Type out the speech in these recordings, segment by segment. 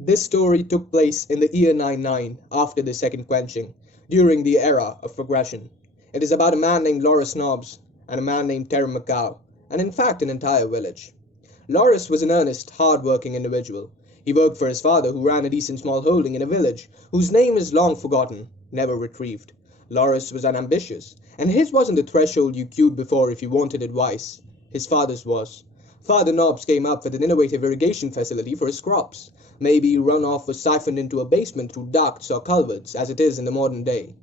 This story took place in the year 99 after the second quenching, during the era of progression. It is about a man named Loras Nobbs and a man named Terry McCow, and in fact an entire village. Loras was an earnest, hard-working individual. He worked for his father, who ran a decent small holding in a village whose name is long forgotten, never retrieved. Loras was unambitious, and his wasn't the threshold you queued before if you wanted advice. His father's was. Father Nobbs came up with an innovative irrigation facility for his crops. Maybe runoff was siphoned into a basement through ducts or culverts, as it is in the modern day.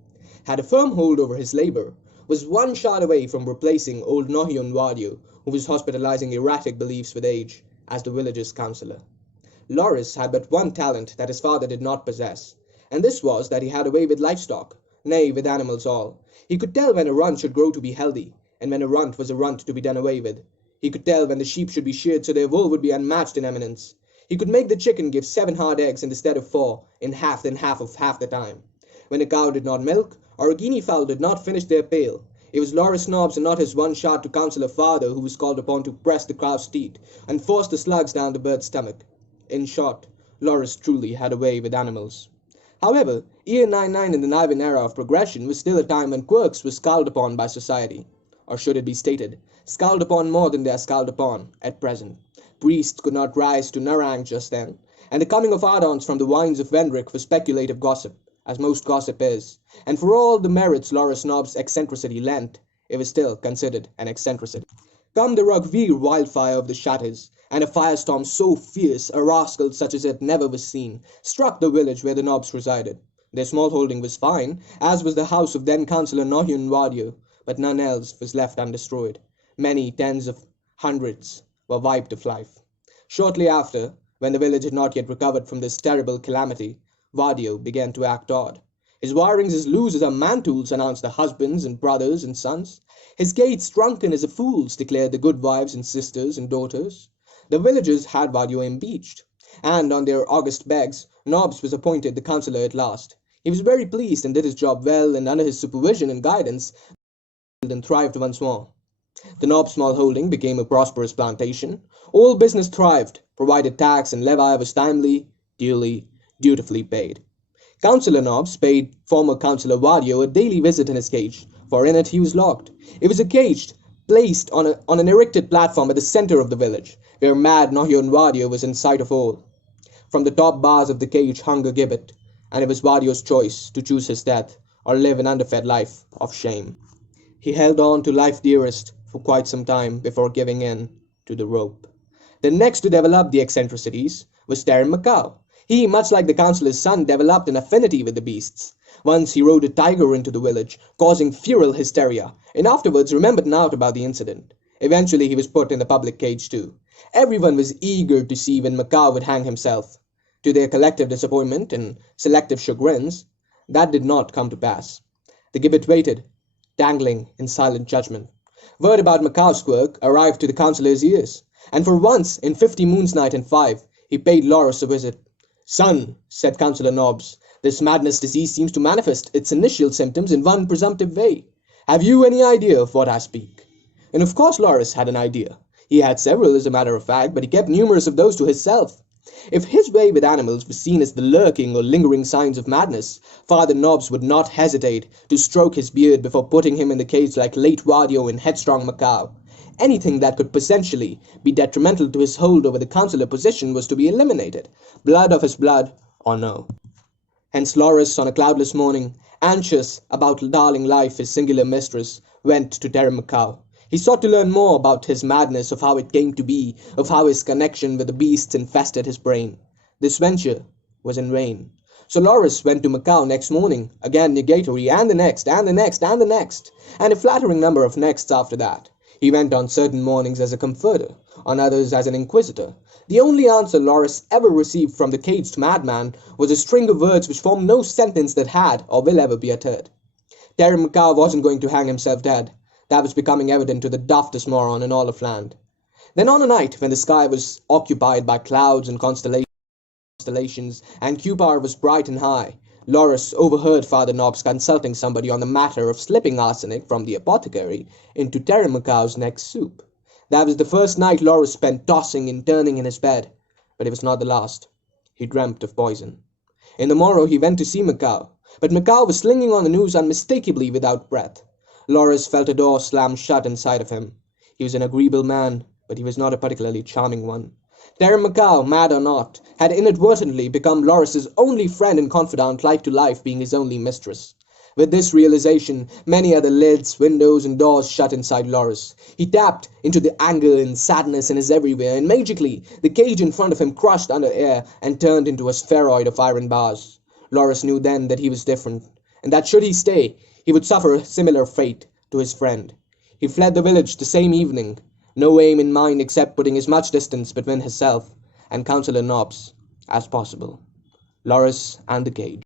Had a firm hold over his labor, was one shot away from replacing old Nohion Wadio, who was hospitalizing erratic beliefs with age, as the village's councillor. Loras had but one talent that his father did not possess, and this was that he had a way with livestock, nay, with animals all. He could tell when a runt should grow to be healthy, and when a runt was a runt to be done away with. He could tell when the sheep should be sheared so their wool would be unmatched in eminence. He could make the chicken give 7 hard eggs instead of 4, in half the time. When a cow did not milk, or a guinea fowl did not finish their pail, it was Loras Nobbs and not his one-shot to councillor father who was called upon to press the cow's teat and force the slugs down the bird's stomach. In short, Loras truly had a way with animals. However, year 99 in the Niven era of progression was still a time when quirks were scowled upon by society. Or should it be stated, scowled upon more than they are scowled upon at present. Priests could not rise to Narang just then, and the coming of Ardons from the wines of Vendrick was speculative gossip, as most gossip is, and for all the merits Loras Nobbs' eccentricity lent, it was still considered an eccentricity. Come the Rugveer wildfire of the Shatters, and a firestorm so fierce, a rascal such as it never was seen, struck the village where the Nobbs resided. Their small holding was fine, as was the house of then Councillor Nohion Wadio, but none else was left undestroyed. Many tens of hundreds were wiped of life. Shortly after, when the village had not yet recovered from this terrible calamity, Wadio began to act odd. His wiring's as loose as our man-tools, announced the husbands and brothers and sons. His gates drunken as a fool's, declared the good wives and sisters and daughters. The villagers had Wadio impeached, and on their august begs, Nobbs was appointed the councillor at last. He was very pleased and did his job well, and under his supervision and guidance, and thrived once more. The Nobbs small holding became a prosperous plantation. All business thrived, provided tax and levy was timely, dutifully paid. Councillor Nobbs paid former Councillor Wadio a daily visit in his cage, for in it he was locked. It was a cage placed on an erected platform at the center of the village, where mad Nohion Wadio was in sight of all. From the top bars of the cage hung a gibbet, and it was Wadio's choice to choose his death or live an underfed life of shame. He held on to life dearest for quite some time before giving in to the rope. The next to develop the eccentricities was Terry McCow. He, much like the councillor's son, developed an affinity with the beasts. Once he rode a tiger into the village, causing feral hysteria, and afterwards remembered naught about the incident. Eventually he was put in the public cage too. Everyone was eager to see when McCow would hang himself. To their collective disappointment and selective chagrins, that did not come to pass. The gibbet waited, dangling in silent judgment. Word about Macaw's quirk arrived to the councillor's ears, and for once in 50 moons night and 5, he paid Loras a visit. "Son," said Councillor Nobbs, "this madness disease seems to manifest its initial symptoms in one presumptive way. Have you any idea of what I speak?" And of course Loras had an idea. He had several, as a matter of fact, but he kept numerous of those to himself. If his way with animals was seen as the lurking or lingering signs of madness, Father Nobbs would not hesitate to stroke his beard before putting him in the cage like late Wadio and headstrong Macaw. Anything that could potentially be detrimental to his hold over the councillor position was to be eliminated, blood of his blood or no. Hence Loras, on a cloudless morning, anxious about darling life his singular mistress, went to Terry Macaw. He sought to learn more about his madness, of how it came to be, of how his connection with the beasts infested his brain. This venture was in vain. So Loras went to Macau next morning, again negatory, and the next, and the next, and the next, and a flattering number of nexts after that. He went on certain mornings as a comforter, on others as an inquisitor. The only answer Loras ever received from the caged madman was a string of words which formed no sentence that had or will ever be uttered. Terry Macau wasn't going to hang himself dead. That was becoming evident to the daftest moron in all of land. Then on a night when the sky was occupied by clouds and constellations, and Cupar was bright and high, Loras overheard Father Nobbs consulting somebody on the matter of slipping arsenic from the apothecary into Terry Macau's next soup. That was the first night Loras spent tossing and turning in his bed, but it was not the last. He dreamt of poison. In the morrow he went to see Macao, but Macao was slinging on the news unmistakably without breath. Loras felt a door slam shut inside of him. He was an agreeable man, but he was not a particularly charming one. Terra Macao, mad or not, had inadvertently become Loras's only friend and confidant, life to life being his only mistress. With this realization, many other lids, windows, and doors shut inside Loras. He tapped into the anger and sadness in his everywhere, and magically, the cage in front of him crushed under air and turned into a spheroid of iron bars. Loras knew then that he was different, and that should he stay, he would suffer a similar fate to his friend. He fled the village the same evening, no aim in mind except putting as much distance between himself and Councillor Nobbs as possible. Loras and the cage.